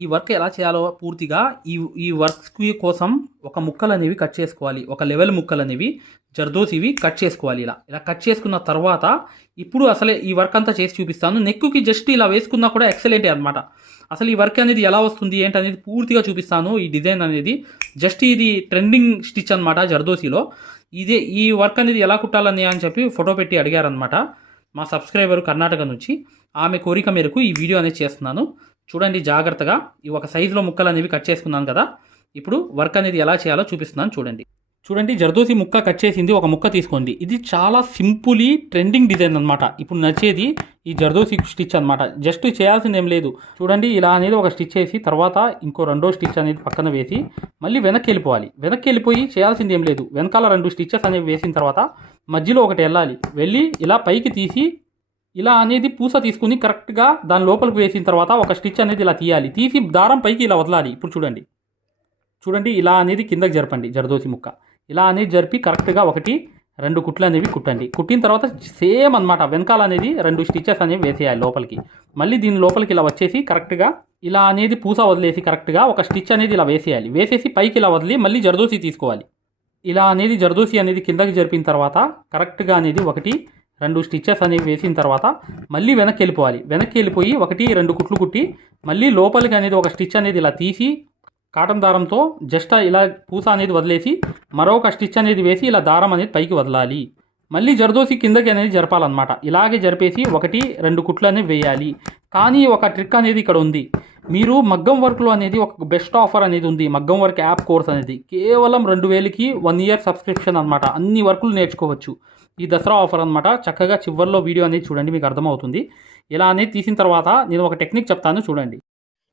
ఈ వర్క్ ఎలా చేయాలో పూర్తిగా ఈ ఈ వర్క్స్కి కోసం ఒక ముక్కలు అనేవి కట్ చేసుకోవాలి. ఒక లెవెల్ ముక్కలు అనేవి జర్దోసివి కట్ చేసుకోవాలి ఇలా. ఇలా కట్ చేసుకున్న తర్వాత ఇప్పుడు అసలే ఈ వర్క్ అంతా చేసి చూపిస్తాను. నెక్కుకి జస్ట్ ఇలా వేసుకున్నా కూడా ఎక్సలెంటే అనమాట అసలు ఈ వర్క్ అనేది ఎలా వస్తుంది ఏంటి అనేది పూర్తిగా చూపిస్తాను. ఈ డిజైన్ అనేది జస్ట్ ఇది ట్రెండింగ్ స్టిచ్ అనమాట జర్దోసిలో. ఇదే ఈ వర్క్ అనేది ఎలా కుట్టాలని అని చెప్పి ఫోటో పెట్టి అడిగారనమాట మా సబ్స్క్రైబర్ కర్ణాటక నుంచి. ఆమె కోరిక మేరకు ఈ వీడియో అనేది చేస్తున్నాను. చూడండి జాగ్రత్తగా. ఈ ఒక సైజులో ముక్కలు అనేవి కట్ చేసుకున్నాను కదా. ఇప్పుడు వర్క్ అనేది ఎలా చేయాలో చూపిస్తున్నాను చూడండి. చూడండి జర్దోసి ముక్క కట్ చేసింది ఒక ముక్క తీసుకోండి. ఇది చాలా సింపుల్లీ ట్రెండింగ్ డిజైన్ అనమాట ఇప్పుడు నచ్చేది ఈ జర్దోసి స్టిచ్ అనమాట జస్ట్ చేయాల్సింది ఏం లేదు. చూడండి ఇలా అనేది ఒక స్టిచ్ వేసి తర్వాత ఇంకో రెండో స్టిచ్ అనేది పక్కన వేసి మళ్ళీ వెనక్కి వెళ్ళిపోవాలి. వెనక్కి వెళ్ళిపోయి చేయాల్సింది ఏం లేదు. వెనకాల రెండు స్టిచ్చెస్ అనేవి వేసిన తర్వాత మధ్యలో ఒకటి వెళ్ళాలి. వెళ్ళి ఇలా పైకి తీసి ఇలా అనేది పూస తీసుకుని కరెక్ట్గా దాని లోపలికి వేసిన తర్వాత ఒక స్టిచ్ అనేది ఇలా తీయాలి. తీసి దారం పైకి ఇలా వదలాలి. ఇప్పుడు చూడండి. చూడండి ఇలా అనేది కిందకి జరపండి జరదోసి ముక్క. ఇలా అనేది జరిపి కరెక్ట్గా ఒకటి రెండు కుట్లు అనేవి కుట్టండి. కుట్టిన తర్వాత సేమ్ అన్నమాట. వెనకాల అనేది రెండు స్టిచెస్ అనేవి వేసేయాలి లోపలికి. మళ్ళీ దీని లోపలికి ఇలా వచ్చేసి కరెక్ట్గా ఇలా అనేది పూస వదిలేసి కరెక్ట్గా ఒక స్టిచ్ అనేది ఇలా వేసేయాలి. వేసేసి పైకి ఇలా వదిలి మళ్ళీ జరదోసి తీసుకోవాలి. ఇలా అనేది జరదోసి అనేది కిందకి జరిపిన తర్వాత కరెక్ట్గా అనేది ఒకటి రెండు స్టిచ్చెస్ అనేవి వేసిన తర్వాత మళ్ళీ వెనక్కి వెళ్ళిపోవాలి. వెనక్కి వెళ్ళిపోయి ఒకటి రెండు కుట్లు కుట్టి మళ్ళీ లోపలికి అనేది ఒక స్టిచ్ అనేది ఇలా తీసి కాటన్ దారంతో జస్ట్ ఇలా పూస అనేది వదిలేసి మరొక స్టిచ్ అనేది వేసి ఇలా దారం అనేది పైకి వదలాలి. మళ్ళీ జరదోసి కిందకి అనేది జరపాలన్నమాట. ఇలాగే జరిపేసి ఒకటి రెండు కుట్లు అనేవి వేయాలి. కానీ ఒక ట్రిక్ అనేది ఇక్కడ ఉంది. మీరు మగ్గం వర్క్లో అనేది ఒక బెస్ట్ ఆఫర్ అనేది ఉంది. మగ్గం వర్క్ యాప్ కోర్స్ అనేది. కేవలం రెండు వేలకి వన్ ఇయర్ సబ్స్క్రిప్షన్ అనమాట అన్ని వర్కులు నేర్చుకోవచ్చు. ఈ దసరా ఆఫర్ అనమాట చక్కగా చివరిలో వీడియో అనేది చూడండి మీకు అర్థమవుతుంది. ఇలా అనేది తీసిన తర్వాత నేను ఒక టెక్నిక్ చెప్తాను చూడండి.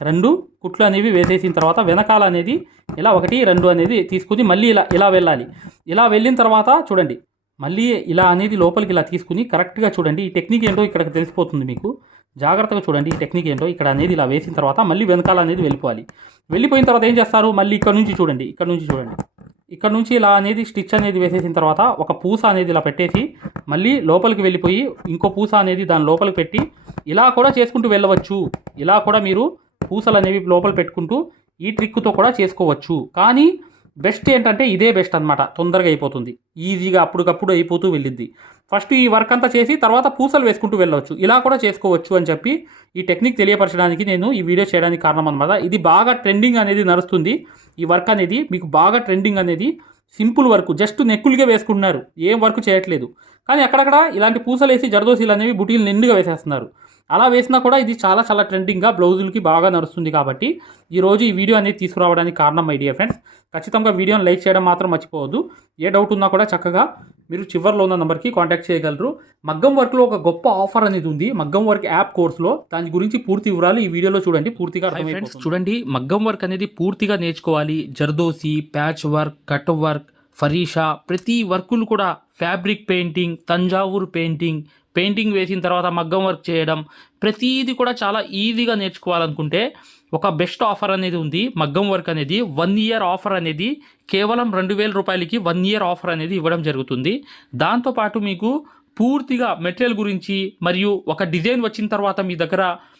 రెండు కుట్లు అనేవి వేసేసిన తర్వాత వెనకాల అనేది ఇలా ఒకటి రెండు అనేది తీసుకుని మళ్ళీ ఇలా ఇలా వెళ్ళాలి. ఇలా వెళ్ళిన తర్వాత చూడండి మళ్ళీ ఇలా అనేది లోపలికి ఇలా తీసుకుని కరెక్ట్గా చూడండి. ఈ టెక్నిక్ ఏంటో ఇక్కడ తెలిసిపోతుంది మీకు. జాగ్రత్తగా చూడండి ఈ టెక్నిక్ ఏంటో. ఇక్కడ అనేది ఇలా వేసిన తర్వాత మళ్ళీ వెనకాల అనేది వెళ్ళిపోవాలి. వెళ్ళిపోయిన తర్వాత ఏం చేస్తారు? మళ్ళీ ఇక్కడ నుంచి చూడండి ఇక్కడ నుంచి చూడండి. ఇక్కడ నుంచి ఇలా అనేది స్టిచ్ అనేది వేసేసిన తర్వాత ఒక పూస అనేది ఇలా పెట్టేసి మళ్ళీ లోపలికి వెళ్ళిపోయి ఇంకో పూస అనేది దాని లోపలికి పెట్టి ఇలా కూడా చేసుకుంటూ వెళ్ళవచ్చు. ఇలా కూడా మీరు పూసలు అనేవి లోపల పెట్టుకుంటూ ఈ ట్రిక్తో కూడా చేసుకోవచ్చు. కానీ బెస్ట్ ఏంటంటే ఇదే బెస్ట్ అనమాట తొందరగా అయిపోతుంది. ఈజీగా అప్పటికప్పుడు అయిపోతూ వెళ్ళింది ఫస్ట్ ఈ వర్క్ అంతా చేసి తర్వాత పూసలు వేసుకుంటూ వెళ్ళవచ్చు ఇలా కూడా చేసుకోవచ్చు అని చెప్పి ఈ టెక్నిక్ తెలియపరచడానికి నేను ఈ వీడియో చేయడానికి కారణం అనమాట ఇది బాగా ట్రెండింగ్ అనేది నడుస్తుంది. ఈ వర్క్ అనేది మీకు బాగా ట్రెండింగ్ అనేది సింపుల్ వర్క్ జస్ట్ నెక్కులుగా వేసుకుంటున్నారు. ఏం వర్క్ చేయట్లేదు. కానీ అక్కడక్కడ ఇలాంటి పూసలు వేసి జరదోసీలు అనేవి బుటీలు నిండుగా వేసేస్తున్నారు. అలా వేసినా కూడా ఇది చాలా చాలా ట్రెండింగ్గా బ్లౌజులకి బాగా నడుస్తుంది కాబట్టి ఈరోజు ఈ వీడియో అనేది తీసుకురావడానికి కారణం మై డియర్ ఫ్రెండ్స్ ఖచ్చితంగా వీడియోని లైక్ చేయడం మాత్రం మర్చిపోవద్దు. ఏ డౌట్ ఉన్నా కూడా చక్కగా మీరు చివరిలో ఉన్న నెంబర్కి కాంటాక్ట్ చేయగలరు. మగ్గం వర్క్లో ఒక గొప్ప ఆఫర్ అనేది ఉంది. మగ్గం వర్క్ యాప్ కోర్సులో దాని గురించి పూర్తి వివరాలు ఈ వీడియోలో చూడండి. పూర్తిగా ఫ్రెండ్స్ చూడండి మగ్గం వర్క్ అనేది పూర్తిగా నేర్చుకోవాలి. Zardozi patch work cut work ఫరీషా ప్రతి వర్కులు కూడా fabric painting Thanjavur painting painting వేసిన తర్వాత మగ్గం వర్క్ చేయడం ప్రతిదీ కూడా చాలా ఈజీగా నేర్చుకోవాలనుకుంటే ఒక బెస్ట్ ఆఫర్ అనేది ఉంది. మగ్గం వర్క్ అనేది వన్ ఇయర్ ఆఫర్ అనేది కేవలం రెండు వేల రూపాయలకి వన్ ఇయర్ ఆఫర్ అనేది ఇవ్వడం జరుగుతుంది. దాంతోపాటు మీకు పూర్తిగా మెటీరియల్ గురించి మరియు ఒక డిజైన్ వచ్చిన తర్వాత మీ దగ్గర